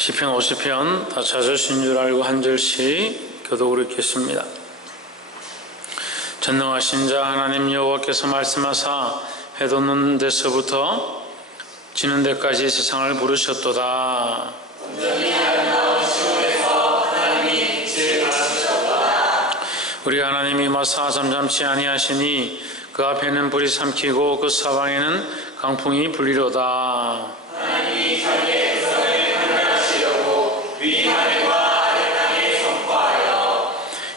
시편 50편 다 찾으신 줄 알고 한 절씩 교독을 읽겠습니다. 전능하신 자 하나님 여호와께서 말씀하사 해 돋는 데서부터 지는 데까지 세상을 부르셨도다. 온전히 아름다운 시온에서 하나님이 빛을 발하셨도다. 우리 하나님이 임하사 잠잠치 아니하시니 그 앞에는 불이 삼키고 그 사방에는 강풍이 불리로다. 하나님이 자기의 백성을 판단하시려고 위 하늘과 아래 땅에 선포하여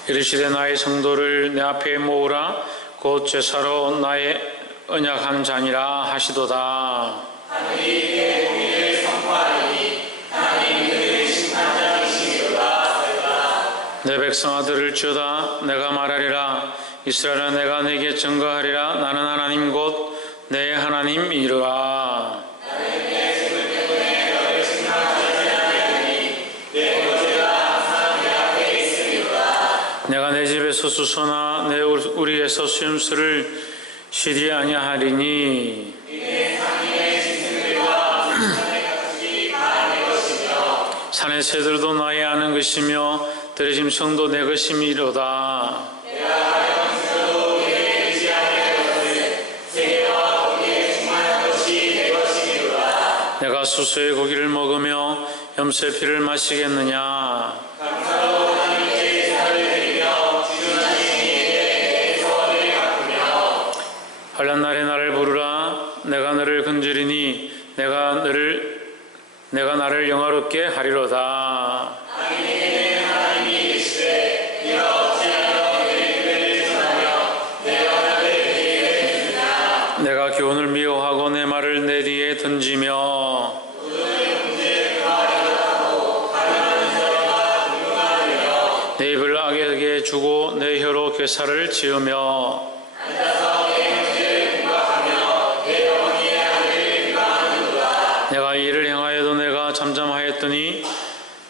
이르시되 나의 성도를 내 앞에 모으라. 곧 제사로 나의 언약한 자니라 하시도다. 하늘이 그의 공의를 선포하니 하나님 그들의 심판장이시니로다. 내 백성아 들을지어다. 내가 말하리라. 이스라엘아 내가 내게 증거하리라. 나는 하나님 곧 내 하나님이로라. 나는 내 죄물 때문에 너를 심판하지 아니하리니 내 문제가 항상 내 앞에 있으리로다. 내가 내 집에서 수소나 내 우리에서 수염수를 쉬지 아니하리니 이는 상인의 짐승들과 산의 가축이 다 내 것이며 산의 새들도 나의 아는 것이며 들의 짐승도 내 것이미로다. 내가 수소의 고기를 먹으며 염소의 피를 마시겠느냐. 감사로 하나님께 제사를 드리며 지존하신 이에게 내 소원을 갚으며 환난 날에 나를 부르라. 내가 너를 건지리니 내가 나를 영화롭게 하리로다. 하나님에게는 하나님이 이르시되 네가 어찌하여 내 규례를 전하며 내 언약을 내게 주느냐. 내가 교훈을 미워하고 내 말을 내 뒤에 던지며 내 입을 악에게 주고 내 혀로 괴사를 지으며 앉아서 내 형제를 공박하며 내 어머니의 아들을 비방하는도다. 내가 이 일을 행하여도 내가 잠잠하였더니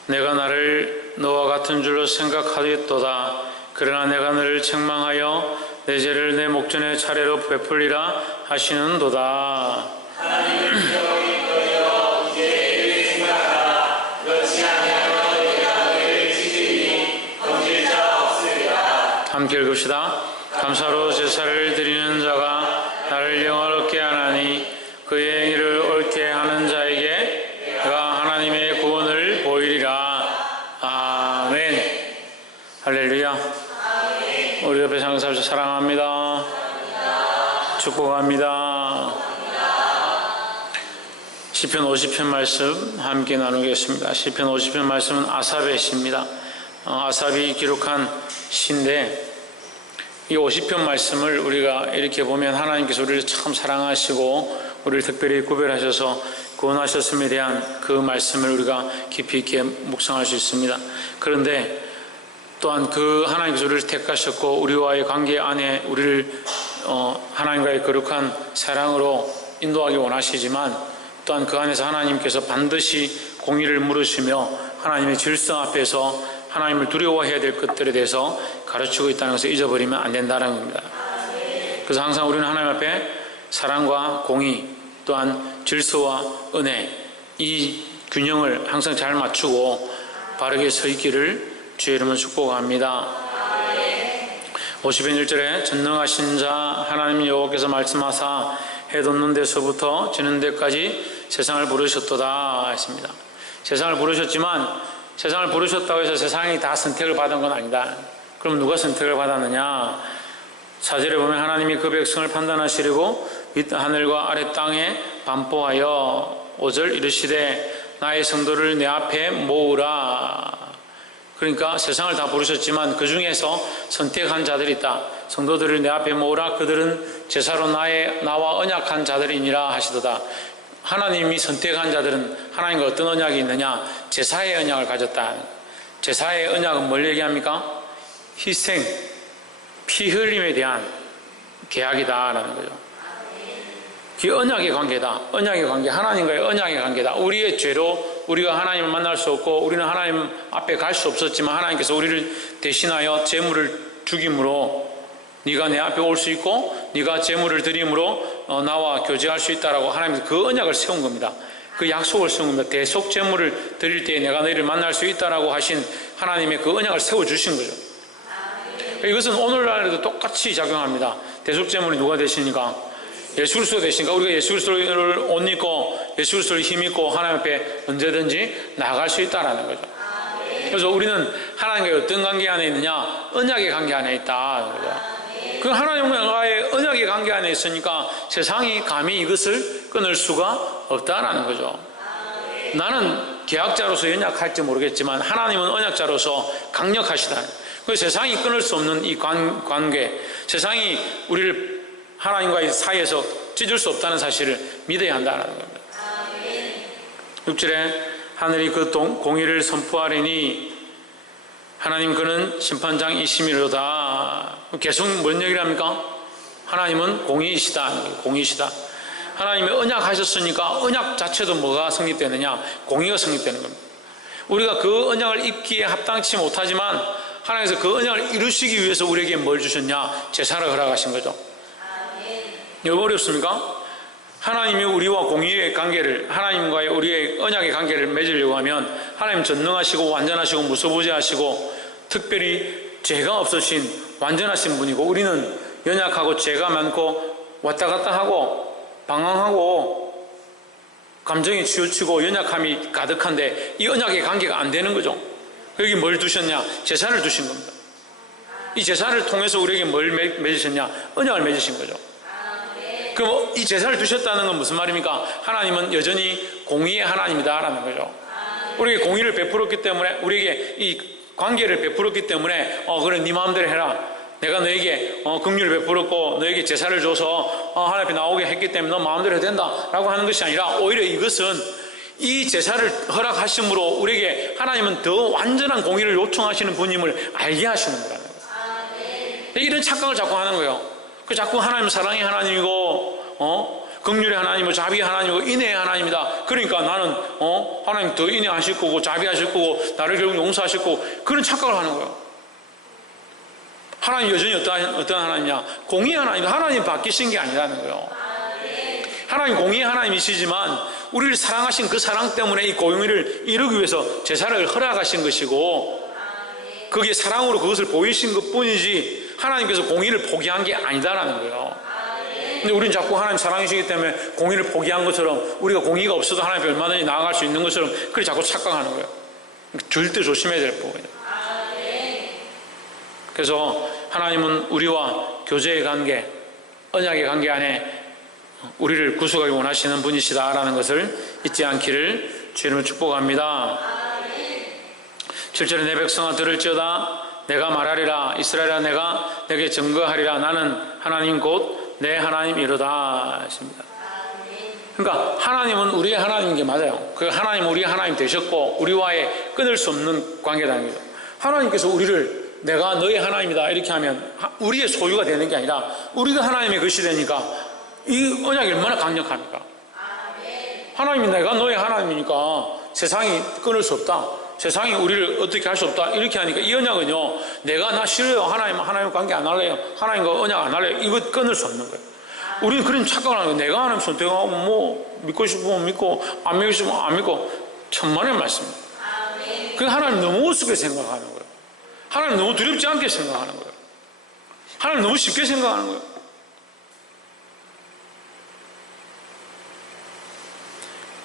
내가 나를 너와 같은 줄로 생각하였도다. 그러나 내가 너를 책망하여 내 죄를 내 목전에 차례로 베풀리라 하시는도다. 하나님을 기억하여 이제 이를 생각하라. 그렇지 아니하면 내가 너를 찢으리니 건질 자 없으리라. 함께 읽읍시다. 감사로 제사를 드리는 자가 나를 영화롭게 하나니 그의 행위를 옳게 하는 자에게 내가 하나님의 구원을 보이리라. 아멘. 할렐루야. 우리 옆에 상사를 사랑합니다. 축복합니다. 시편 50편 말씀 함께 나누겠습니다. 시편 50편 말씀은 아삽의 시입니다. 아삽이 기록한 시인데 이 50편 말씀을 우리가 이렇게 보면 하나님께서 우리를 참 사랑하시고 우리를 특별히 구별하셔서 구원하셨음에 대한 그 말씀을 우리가 깊이 있게 묵상할 수 있습니다. 그런데 또한 그 하나님께서 우리를 택하셨고 우리와의 관계 안에 우리를 하나님과의 거룩한 사랑으로 인도하기 원하시지만 또한 그 안에서 하나님께서 반드시 공의를 물으시며 하나님의 질서 앞에서 하나님을 두려워해야 될 것들에 대해서 가르치고 있다는 것을 잊어버리면 안 된다는 겁니다. 그래서 항상 우리는 하나님 앞에 사랑과 공의 또한 질서와 은혜 이 균형을 항상 잘 맞추고 바르게 서 있기를 주의 이름으로 축복합니다. 50편 1절에 전능하신 자 하나님 여호와께서 말씀하사 해 돋는 데서부터 지는 데까지 세상을 부르셨도다 했습니다. 세상을 부르셨지만 세상을 부르셨다고 해서 세상이 다 선택을 받은 건 아니다. 그럼 누가 선택을 받았느냐? 4절에 보면 하나님이 그 백성을 판단하시려고 윗하늘과 아래 땅에 반포하여 5절 이르시되 나의 성도를 내 앞에 모으라. 그러니까 세상을 다 부르셨지만 그 중에서 선택한 자들이 있다. 성도들을 내 앞에 모으라. 그들은 제사로 나와 언약한 자들이니라 하시도다. 하나님이 선택한 자들은 하나님과 어떤 언약이 있느냐? 제사의 언약을 가졌다. 제사의 언약은 뭘 얘기합니까? 희생, 피 흘림에 대한 계약이다라는 거죠. 그게 언약의 관계다. 언약의 관계, 하나님과의 언약의 관계다. 우리의 죄로 우리가 하나님을 만날 수 없고 우리는 하나님 앞에 갈 수 없었지만 하나님께서 우리를 대신하여 제물을 죽임으로 네가 내 앞에 올 수 있고 네가 제물을 드림으로 나와 교제할 수 있다라고 하나님께서 그 언약을 세운 겁니다. 그 약속을 세운 겁니다. 대속 제물을 드릴 때에 내가 너희를 만날 수 있다라고 하신 하나님의 그 언약을 세워주신 거죠. 이것은 오늘날에도 똑같이 작용합니다. 대속 제물이 누가 되시니까? 예수 그리스도 되시니까 우리가 예수 그리스도를 옷 입고 예수 그리스도를 힘 입고 하나님 앞에 언제든지 나아갈 수 있다라는 거죠. 그래서 우리는 하나님과 어떤 관계 안에 있느냐? 언약의 관계 안에 있다. 그 하나님과의 언약의 관계 안에 있으니까 세상이 감히 이것을 끊을 수가 없다라는 거죠. 나는 계약자로서 연약할지 모르겠지만 하나님은 언약자로서 강력하시다. 그 세상이 끊을 수 없는 이 관계, 세상이 우리를 하나님과의 사이에서 찢을 수 없다는 사실을 믿어야 한다는 겁니다. 6절에 하늘이 그 공의를 선포하리니 하나님 그는 심판장이시미로다. 계속 뭔 얘기를 합니까? 하나님은 공의이시다. 공의이시다. 하나님이 언약하셨으니까 언약 자체도 뭐가 성립되느냐? 공의가 성립되는 겁니다. 우리가 그 언약을 입기에 합당치 못하지만 하나님께서 그 언약을 이루시기 위해서 우리에게 뭘 주셨냐? 제사를 허락하신 거죠. 이거 어렵습니까? 하나님이 우리와 공의의 관계를, 하나님과의 우리의 언약의 관계를 맺으려고 하면 하나님 전능하시고 완전하시고 무소부재하시고 특별히 죄가 없으신 완전하신 분이고 우리는 연약하고 죄가 많고 왔다 갔다 하고 방황하고 감정이 치우치고 연약함이 가득한데 이 언약의 관계가 안 되는 거죠. 여기 뭘 두셨냐? 제사를 두신 겁니다. 이 제사를 통해서 우리에게 뭘 맺으셨냐? 언약을 맺으신 거죠. 그럼 이 제사를 두셨다는 건 무슨 말입니까? 하나님은 여전히 공의의 하나님이다라는 거죠. 우리에게 공의를 베풀었기 때문에 우리에게 이 관계를 베풀었기 때문에 그래 네 마음대로 해라. 내가 너에게 긍휼을 베풀었고 너에게 제사를 줘서 하나님 앞에 나오게 했기 때문에 너 마음대로 해도 된다라고 하는 것이 아니라 오히려 이것은 이 제사를 허락하심으로 우리에게 하나님은 더 완전한 공의를 요청하시는 분임을 알게 하시는 거라는 거예요. 이런 착각을 자꾸 하는 거예요. 그 자꾸 하나님 사랑의 하나님이고 긍휼의 하나님이고 자비의 하나님이고 인애의 하나님이다. 그러니까 나는 하나님 더 인애하실 거고 자비하실 거고 나를 결국 용서하실 거고 그런 착각을 하는 거예요. 하나님 여전히 어떤 하나님이냐? 공의의 하나님. 하나님 바뀌신 게 아니라는 거예요. 하나님 공의의 하나님이시지만 우리를 사랑하신 그 사랑 때문에 이 공의를 이루기 위해서 제사를 허락하신 것이고 그게 사랑으로 그것을 보이신 것뿐이지 하나님께서 공의를 포기한 게 아니다라는 거예요. 근데 우리는 자꾸 하나님 사랑이시기 때문에 공의를 포기한 것처럼 우리가 공의가 없어도 하나님 앞에 얼마든지 나아갈 수 있는 것처럼 그렇게 자꾸 착각하는 거예요. 절대 조심해야 될 부분이에요. 그래서 하나님은 우리와 교제의 관계, 언약의 관계 안에 우리를 구속하기 원하시는 분이시다라는 것을 잊지 않기를 주님을 축복합니다. 7절에 내 백성아 들을지어다 내가 말하리라 이스라엘아 내가 내게 증거하리라 나는 하나님 곧 내 하나님이로다 하십니다. 그러니까 하나님은 우리의 하나님인 게 맞아요. 그 하나님 우리의 하나님 되셨고 우리와의 끊을 수 없는 관계라는 거죠. 하나님께서 우리를 내가 너의 하나님이다 이렇게 하면 우리의 소유가 되는 게 아니라 우리가 하나님의 것이 되니까 이 언약이 얼마나 강력합니까? 하나님이 내가 너의 하나님이니까 세상이 끊을 수 없다. 세상이 우리를 어떻게 할 수 없다. 이렇게 하니까 이 언약은요. 내가 나 싫어요. 하나님 관계 안 할래요. 하나님과 언약 안 할래요. 이거 끊을 수 없는 거예요. 우리는 그런 착각을 하는 거예요. 내가 하나님 선택하고 뭐 믿고 싶으면 믿고 안 믿고 싶으면 안 믿고 천만의 말씀입니다. 그 하나님 너무 우습게 생각하는 거예요. 하나님 너무 두렵지 않게 생각하는 거예요. 하나님 너무 쉽게 생각하는 거예요.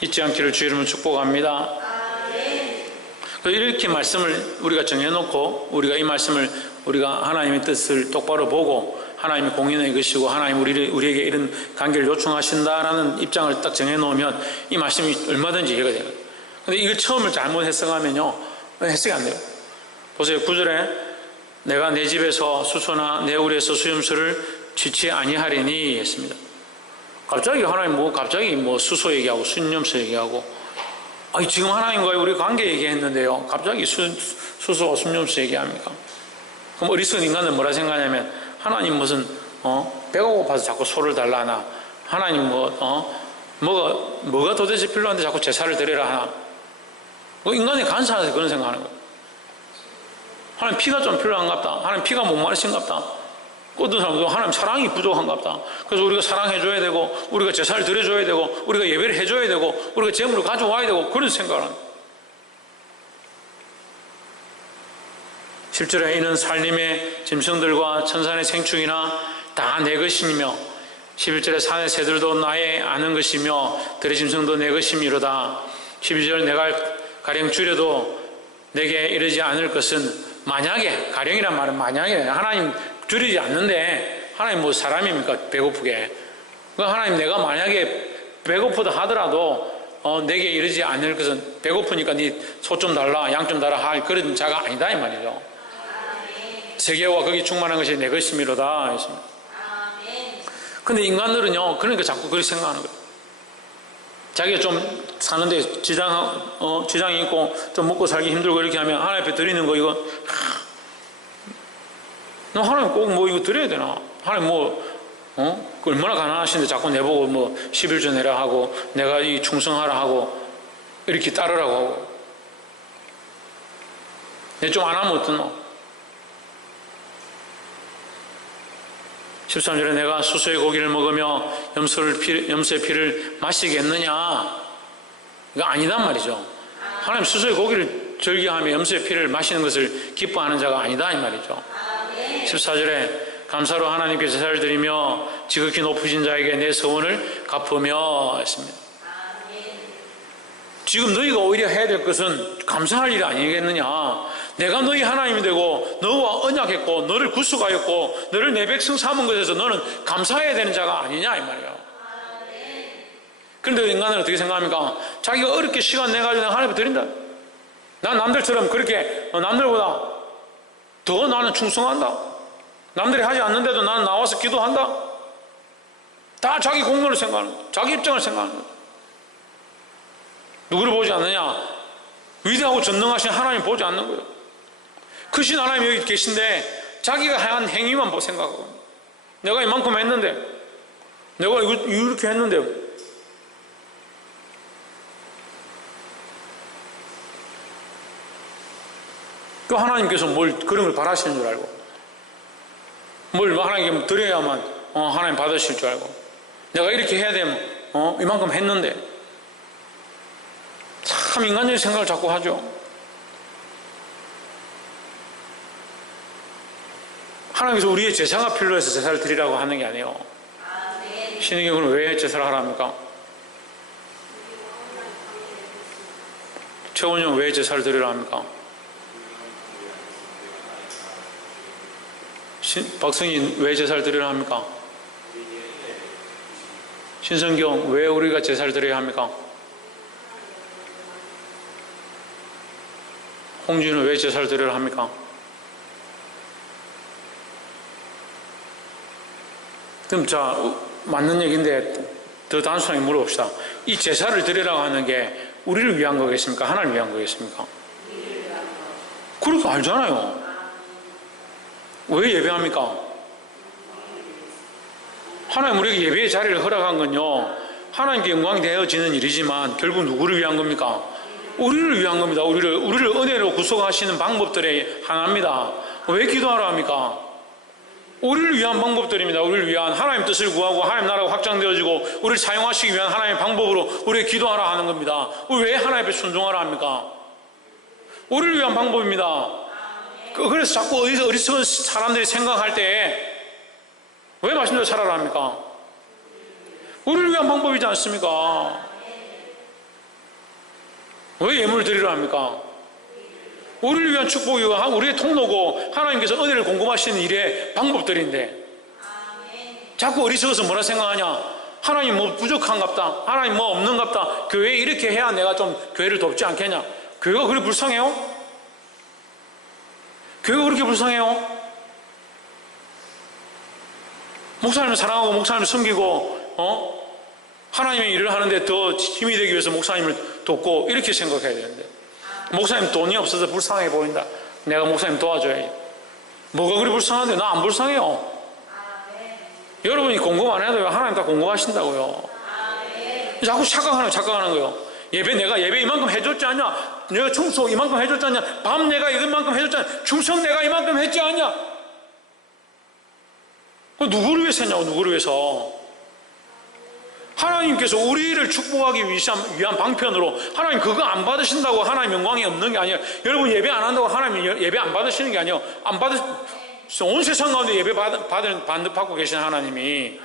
잊지 않기를 주 이름으로 축복합니다. 이렇게 말씀을 우리가 정해놓고 우리가 이 말씀을 우리가 하나님의 뜻을 똑바로 보고 하나님의 공의는 이것이고 하나님 우리에게 이런 관계를 요청하신다라는 입장을 딱 정해놓으면 이 말씀이 얼마든지 이해가 돼요. 근데 이걸 처음을 잘못 해석하면요 해석이 안 돼요. 보세요. 9절에 내가 내 집에서 수소나 내 우리에서 수염수를 취치 아니하리니 했습니다. 갑자기 하나님 갑자기 수소 얘기하고 수염수 얘기하고 지금 하나님과의 우리 관계 얘기했는데요. 갑자기 수소와 수염수 얘기합니까? 그럼 어리석은 인간은 뭐라 생각하냐면 하나님 무슨 배가 고파서 자꾸 소를 달라나 하나님 뭐가 도대체 필요한데 자꾸 제사를 드리라 하나 인간의 간사해서 그런 생각하는 거예요. 하나님 피가 좀 필요한갑다. 하나님 피가 목마르신갑다. 어떤 사람도 하나님 사랑이 부족한가 보다. 그래서 우리가 사랑해줘야 되고, 우리가 제사를 드려줘야 되고, 우리가 예배를 해줘야 되고, 우리가 재물을 가져와야 되고, 그런 생각을 합니다. 실제로 이는 살림의 짐승들과 천산의 생충이나 다 내 것이며 11절에 산의 새들도 나의 아는 것이며 들의 짐승도 내 것이미로다. 12절 내가 가령 줄여도 내게 이르지 않을 것은 만약에, 가령이란 말은 만약에 하나님 줄이지 않는데 하나님 뭐 사람입니까? 배고프게. 하나님 내가 만약에 배고프다 하더라도 내게 이르지 않을 것은 배고프니까 네 소 좀 달라 양 좀 달라 할 그런 자가 아니다 이 말이죠. 세계와 거기 충만한 것이 내 것이미로다. 근데 인간들은요, 그러니까 자꾸 그렇게 생각하는 거예요. 자기가 좀 사는데 지장이 있고 좀 먹고 살기 힘들고 이렇게 하면 하나님 앞에 드리는 거 이거 너 하나님 꼭 뭐 이거 드려야 되나? 하나님 얼마나 가난하신데 자꾸 내보고 뭐 11조 내라 하고 내가 이 충성하라 하고 이렇게 따르라고 하고 내 좀 안 하면 어떠노? 13절에 내가 수소의 고기를 먹으며 염소의 피를 마시겠느냐? 이거 아니단 말이죠. 하나님 수소의 고기를 즐겨하며 염소의 피를 마시는 것을 기뻐하는 자가 아니다 이 말이죠. 14절에 감사로 하나님께 제사를 드리며 지극히 높으신 자에게 내 소원을 갚으며 했습니다. 지금 너희가 오히려 해야 될 것은 감사할 일이 아니겠느냐? 내가 너희 하나님이 되고 너와 언약했고 너를 구속하였고 너를 내 백성 삼은 것에서 너는 감사해야 되는 자가 아니냐 이 말이야. 그런데 인간은 어떻게 생각합니까? 자기가 어렵게 시간 내가지고 내가 하나님께 드린다. 난 남들처럼 그렇게 남들보다 더 나는 충성한다. 남들이 하지 않는데도 나는 나와서 기도한다. 다 자기 공로를 생각하는 거야. 자기 입장을 생각하는 거야. 누구를 보지 않느냐? 위대하고 전능하신 하나님 보지 않는 거예요. 크신 하나님 여기 계신데 자기가 한 행위만 생각하고 내가 이만큼 했는데 내가 이렇게 했는데 그 하나님께서 뭘 그런 걸 바라시는 줄 알고 뭘 하나님께 드려야만 하나님 받으실 줄 알고 내가 이렇게 해야 되면 이만큼 했는데 참 인간적인 생각을 자꾸 하죠. 하나님께서 우리의 제사가 필요해서 제사를 드리라고 하는 게 아니에요. 신의경은 왜 제사를 하랍니까? 최원영 왜 제사를 드리라 합니까? 박성인 왜 제사를 드리라 합니까? 신성경 왜 우리가 제사를 드려야 합니까? 홍준은 왜 제사를 드려야 합니까? 그럼 자 맞는 얘기인데 더 단순하게 물어봅시다. 이 제사를 드리라고 하는 게 우리를 위한 거겠습니까? 하나님을 위한 거겠습니까? 그렇게 알잖아요. 왜 예배합니까? 하나님 우리에게 예배의 자리를 허락한 건요 하나님께 영광이 되어지는 일이지만 결국 누구를 위한 겁니까? 우리를 위한 겁니다. 우리를 은혜로 구속하시는 방법들의 하나입니다. 왜 기도하라 합니까? 우리를 위한 방법들입니다. 우리를 위한 하나님 뜻을 구하고 하나님 나라가 확장되어지고 우리를 사용하시기 위한 하나님의 방법으로 우리에게 기도하라 하는 겁니다. 우리 왜 하나님 앞에 순종하라 합니까? 우리를 위한 방법입니다. 그래서 자꾸 어리석은 사람들이 생각할 때 왜 말씀대로 살아라 합니까? 우리를 위한 방법이지 않습니까? 왜 예물을 드리라 합니까? 우리를 위한 축복이고 우리의 통로고 하나님께서 은혜를 공급하시는 일의 방법들인데 자꾸 어리석어서 뭐라 생각하냐? 하나님 뭐 부족한갑다. 하나님 뭐 없는갑다. 교회에 이렇게 해야 내가 좀 교회를 돕지 않겠냐? 교회가 그렇게 불쌍해요? 교회가 그렇게 불쌍해요? 목사님을 사랑하고 목사님을 섬기고 하나님의 일을 하는데 더 힘이 되기 위해서 목사님을 돕고 이렇게 생각해야 되는데 목사님 돈이 없어서 불쌍해 보인다. 내가 목사님 도와줘야지. 뭐가 그리 불쌍한데? 나 안 불쌍해요. 여러분이 공급 안 해도 하나님 다 공급하신다고요. 자꾸 착각하는 거예요. 내가 예배 이만큼 해줬지 않냐? 내가 충성 이만큼 해줬지 않냐? 밤 내가 이만큼 해줬지 않냐? 충성 내가 이만큼 했지 않냐? 누구를 위해서 했냐고, 누구를 위해서. 하나님께서 우리를 축복하기 위한 방편으로 하나님 그거 안 받으신다고 하나님 영광이 없는 게 아니에요. 여러분 예배 안 한다고 하나님 예배 안 받으시는 게 아니에요. 온 세상 가운데 예배 받고 계신 하나님이.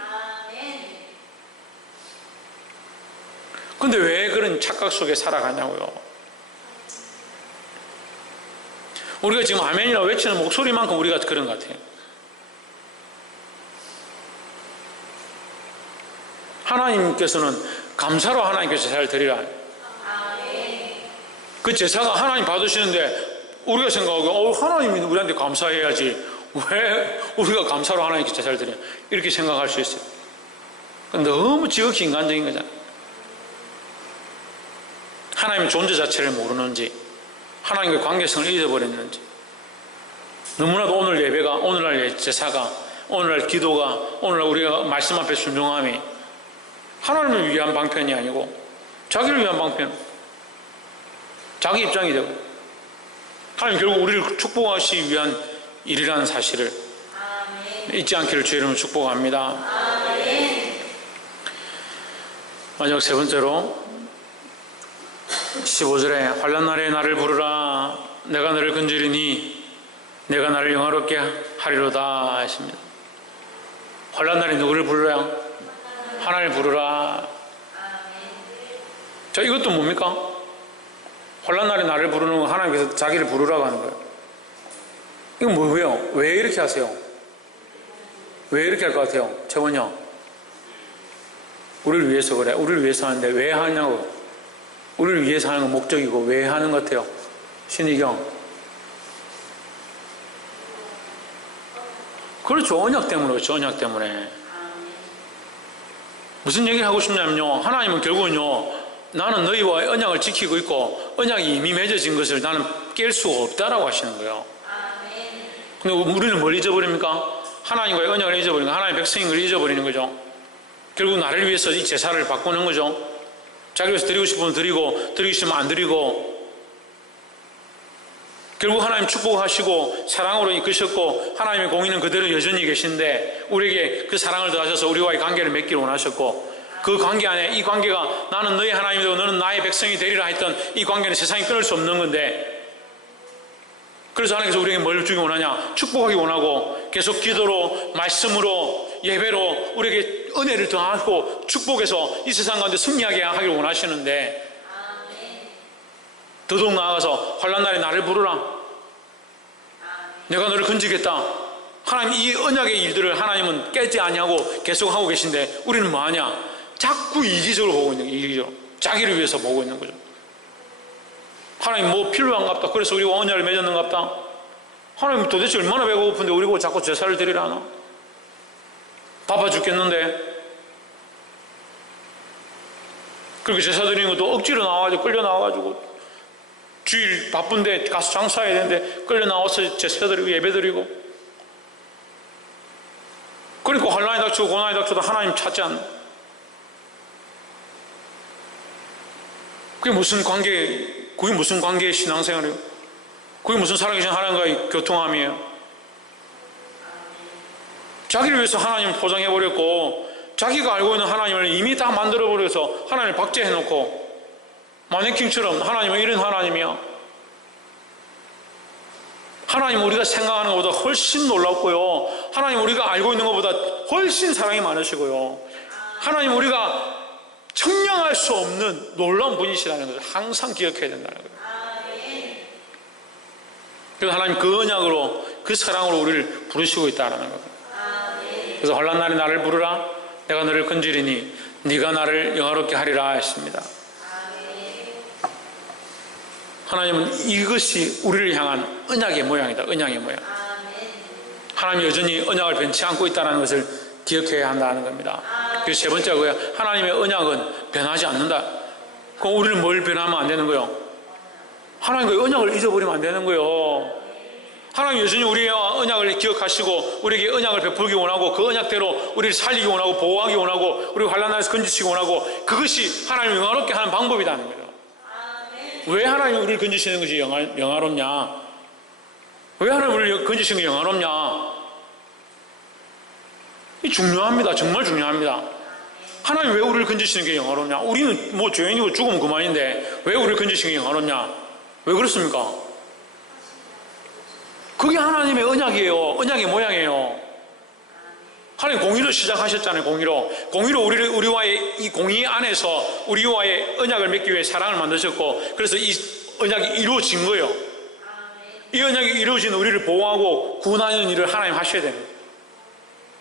근데 왜 그런 착각 속에 살아가냐고요. 우리가 지금 아멘이라고 외치는 목소리만큼 우리가 그런 것 같아요. 하나님께서는 감사로 하나님께서 제사를 드리라. 그 제사가 하나님 받으시는데 우리가 생각하고 하나님이 우리한테 감사해야지 왜 우리가 감사로 하나님께 제사를 드려, 이렇게 생각할 수 있어요. 너무 지극히 인간적인 거잖아요. 하나님의 존재 자체를 모르는지, 하나님과의 관계성을 잊어버렸는지, 너무나도 오늘 예배가, 오늘날 제사가, 오늘날 기도가, 오늘날 우리가 말씀 앞에 순종함이 하나님을 위한 방편이 아니고 자기를 위한 방편, 자기 입장이 되고, 하나님 결국 우리를 축복하시기 위한 일이라는 사실을 잊지 않기를 주의 이름으로 축복합니다. 마지막 세 번째로 15절에 환난 날에 나를 부르라, 내가 너를 건지리니 내가 나를 영화롭게 하리로다 하십니다. 환난 날에 누구를 부르라? 하나님을 부르라. 자, 이것도 뭡니까? 환난 날에 나를 부르는 건 하나님께서 자기를 부르라고 하는 거예요. 이건 뭐예요? 왜 이렇게 하세요? 왜 이렇게 할 것 같아요? 재원이요. 우리를 위해서 그래. 우리를 위해서 하는데 왜 하냐고. 우리를 위해서 하는 건 목적이고 왜 하는 것 같아요? 신의경. 그렇죠. 언약 때문에 그렇죠. 언약 때문에. 무슨 얘기를 하고 싶냐면요, 하나님은 결국은요, 나는 너희와 언약을 지키고 있고 언약이 이미 맺어진 것을 나는 깰 수가 없다라고 하시는 거예요. 근데 우리는 뭘 잊어버립니까? 하나님과의 언약을 잊어버리는 거예요. 하나님의 백성인 걸 잊어버리는 거죠. 결국 나를 위해서 이 제사를 바꾸는 거죠. 자기 위해서 드리고 싶으면 드리고, 드리고 싶으면 안 드리고, 결국 하나님 축복하시고 사랑으로 이끄셨고 하나님의 공의는 그대로 여전히 계신데 우리에게 그 사랑을 더하셔서 우리와의 관계를 맺기를 원하셨고, 그 관계 안에, 이 관계가 나는 너희 하나님이 되고 너는 나의 백성이 되리라 했던 이 관계는 세상이 끊을 수 없는 건데, 그래서 하나님께서 우리에게 뭘 주기 원하냐? 축복하기 원하고 계속 기도로, 말씀으로, 예배로 우리에게 은혜를 더하고 축복해서 이 세상 가운데 승리하게 하기를 원하시는데, 더더욱 나아가서 환난 날에 나를 부르라, 내가 너를 건지겠다. 하나님 이 언약의 일들을 하나님은 깨지 아니하고 계속하고 계신데 우리는 뭐하냐? 자꾸 이기적으로 보고 있는 거예요. 이기적으로 자기를 위해서 보고 있는 거죠. 하나님 뭐 필요한갑다, 그래서 우리가 언약을 맺었는갑다. 하나님 도대체 얼마나 배고픈데 우리 보고 자꾸 제사를 드리라 하나? 바빠 죽겠는데. 그렇게 제사 드리는 것도 억지로 나와가지고, 끌려 나와가지고, 주일 바쁜데 가서 장사해야 되는데 끌려 나와서 제사 드리고 예배 드리고, 그러니까 환난이 닥치고 고난이 닥쳐도 하나님 찾지 않는, 그게 무슨 관계의 신앙생활이에요? 그게 무슨 살아계신 하나님과의 교통함이에요? 자기를 위해서 하나님을 포장해버렸고 자기가 알고 있는 하나님을 이미 다 만들어버려서 하나님을 박제해놓고 마네킹처럼 하나님은 이런 하나님이야. 하나님은 우리가 생각하는 것보다 훨씬 놀랍고요, 하나님 우리가 알고 있는 것보다 훨씬 사랑이 많으시고요, 하나님 우리가 청량할 수 없는 놀라운 분이시라는 것을 항상 기억해야 된다는 거예요. 그래서 하나님 그 언약으로, 그 사랑으로 우리를 부르시고 있다는 거예요. 그래서 환난 날에 나를 부르라, 내가 너를 건지리니 네가 나를 영화롭게 하리라 했습니다. 하나님은 이것이 우리를 향한 언약의 모양이다. 언약의 모양. 하나님이 여전히 언약을 변치 않고 있다는 것을 기억해야 한다는 겁니다. 그래서 세 번째가 뭐야? 하나님의 언약은 변하지 않는다. 그럼 우리는 뭘 변하면 안 되는 거예요? 하나님과의 언약을 잊어버리면 안 되는 거예요. 하나님 여전히 우리의 언약을 기억하시고 우리에게 언약을 베풀기 원하고 그 언약대로 우리를 살리기 원하고 보호하기 원하고 우리 환난 날에서 건지시기 원하고, 그것이 하나님을 영화롭게 하는 방법이라는 거예요. 왜 하나님이 우리를 건지시는 것이 영화롭냐? 왜 하나님 우리를 건지시는 게 영화롭냐? 이 중요합니다. 정말 중요합니다. 하나님 왜 우리를 건지시는 게 영화롭냐? 우리는 뭐 죄인이고 죽으면 그만인데 왜 우리를 건지시는 게 영화롭냐? 왜 그렇습니까? 그게 하나님의 언약이에요. 언약의 모양이에요. 하나님 공의로 시작하셨잖아요. 공의로 우리와의 이 공의 안에서 우리와의 언약을 맺기 위해 사랑을 만드셨고, 그래서 이 언약이 이루어진 거예요. 이 언약이 이루어진 우리를 보호하고 구원하는 일을 하나님 하셔야 되는 거예요.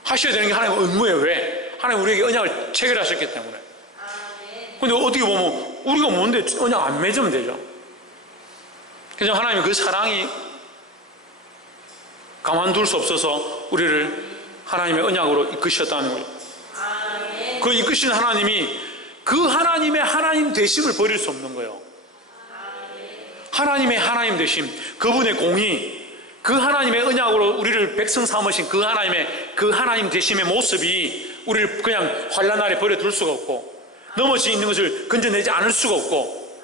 하셔야 되는 게 하나님 의무예요. 왜? 하나님 우리에게 언약을 체결하셨기 때문에. 근데 어떻게 보면 우리가 뭔데 언약 안 맺으면 되죠. 그래서 하나님의 그 사랑이 가만둘 수 없어서 우리를 하나님의 언약으로 이끄셨다는 거예요. 그 이끄신 하나님이 그 하나님의 하나님 되심을 버릴 수 없는 거예요. 하나님의 하나님 되심, 그분의 공의, 그 하나님의 언약으로 우리를 백성 삼으신 그 하나님의 그 하나님 되심의 모습이 우리를 그냥 환난 아래 버려둘 수가 없고, 넘어져 있는 것을 건져내지 않을 수가 없고,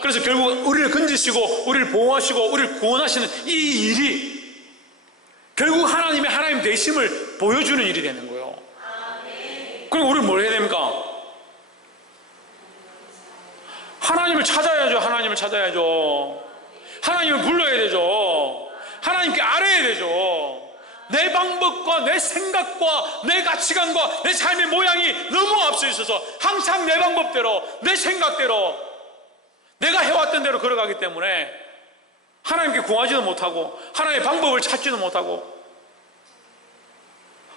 그래서 결국 우리를 건지시고 우리를 보호하시고 우리를 구원하시는 이 일이 결국 하나님의 하나님 되심을 보여주는 일이 되는 거예요. 그럼 우리는 뭘 해야 됩니까? 하나님을 찾아야죠. 하나님을 찾아야죠. 하나님을 불러야 되죠. 하나님께 알아야 되죠. 내 방법과 내 생각과 내 가치관과 내 삶의 모양이 너무 앞서 있어서 항상 내 방법대로, 내 생각대로, 내가 해왔던 대로 걸어가기 때문에 하나님께 구하지도 못하고 하나님의 방법을 찾지도 못하고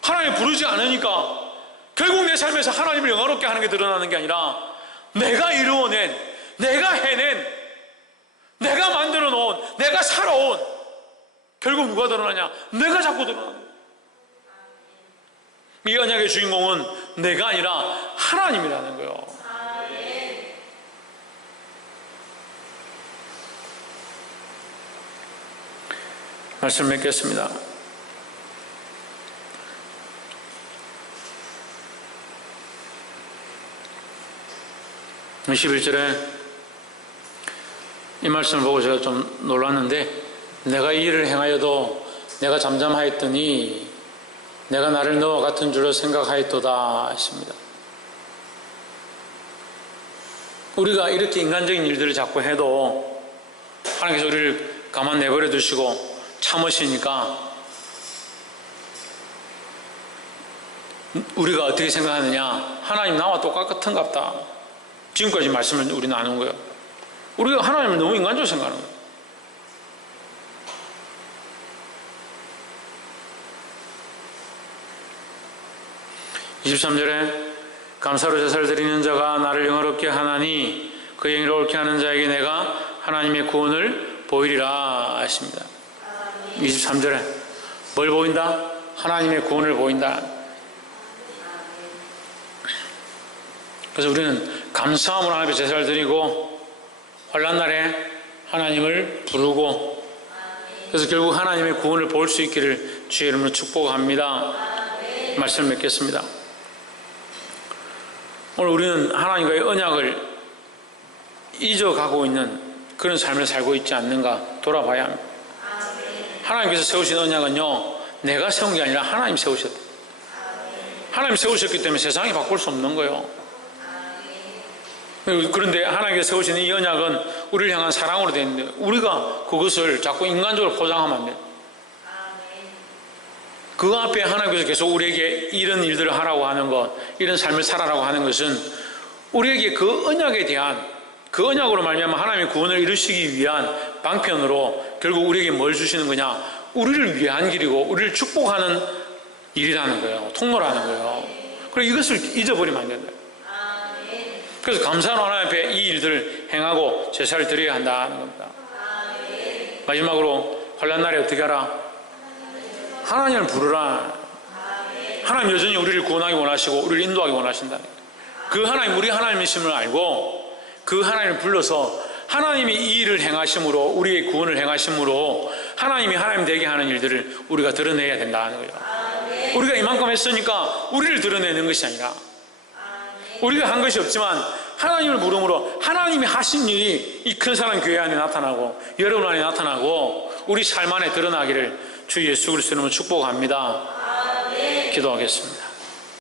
하나님을 부르지 않으니까 결국 내 삶에서 하나님을 영화롭게 하는 게 드러나는 게 아니라 내가 이루어낸, 내가 해낸, 내가 만들어 놓은, 내가 살아온, 결국 누가 드러나냐? 내가 자꾸 드러나는 거예요. 이 언약의 주인공은 내가 아니라 하나님이라는 거예요. 말씀 맺겠습니다. 이 11절에 이 말씀을 보고 제가 좀 놀랐는데, 내가 이 일을 행하여도 내가 잠잠하였더니 내가 나를 너와 같은 줄로 생각하였도다 하십니다. 우리가 이렇게 인간적인 일들을 자꾸 해도 하나님께서 우리를 가만 내버려 두시고 참으시니까 우리가 어떻게 생각하느냐? 하나님 나와 똑같은갑다. 지금까지 말씀을 우리 나눈 거예요. 우리가 하나님을 너무 인간적으로 생각하는 거예요. (23절에) 감사로 제사를 드리는 자가 나를 영화롭게 하나니 그 영화롭게 하는 자에게 내가 하나님의 구원을 보이리라 하십니다. 23절에 뭘 보인다? 하나님의 구원을 보인다. 그래서 우리는 감사함으로 하나님께 제사를 드리고 환난 날에 하나님을 부르고, 그래서 결국 하나님의 구원을 볼 수 있기를 주의 이름으로 축복합니다. 말씀을 맺겠습니다. 오늘 우리는 하나님과의 언약을 잊어가고 있는 그런 삶을 살고 있지 않는가 돌아봐야 합니다. 하나님께서 세우신 언약은요, 내가 세운 게 아니라 하나님 세우셨다. 하나님 세우셨기 때문에 세상이 바꿀 수 없는 거예요. 그런데 하나님께서 세우신 이 언약은 우리를 향한 사랑으로 되어 있는데 우리가 그것을 자꾸 인간적으로 포장하면 안 돼요. 그 앞에 하나님께서 계속 우리에게 이런 일들을 하라고 하는 것, 이런 삶을 살아라고 하는 것은 우리에게 그 언약에 대한, 그 언약으로 말미암아 하나님의 구원을 이루시기 위한 방편으로 결국 우리에게 뭘 주시는 거냐? 우리를 위한 길이고 우리를 축복하는 일이라는 거예요. 통로라는 거예요. 그리고 이것을 잊어버리면 안 된다. 그래서 감사로 하나님 앞에 이 일들을 행하고 제사를 드려야 한다는 겁니다. 마지막으로 환난 날에 어떻게 하라? 하나님을 부르라. 하나님 여전히 우리를 구원하기 원하시고 우리를 인도하기 원하신다. 그 하나님, 우리 하나님이심을 알고 그 하나님을 불러서 하나님이 이 일을 행하심으로, 우리의 구원을 행하심으로 하나님이 하나님 되게 하는 일들을 우리가 드러내야 된다는 거예요. 우리가 이만큼 했으니까 우리를 드러내는 것이 아니라, 우리가 한 것이 없지만 하나님을 부름으로 하나님이 하신 일이 이 큰 사랑 교회 안에 나타나고 여러분 안에 나타나고 우리 삶 안에 드러나기를 주 예수 그리스도 이름으로 축복합니다. 기도하겠습니다.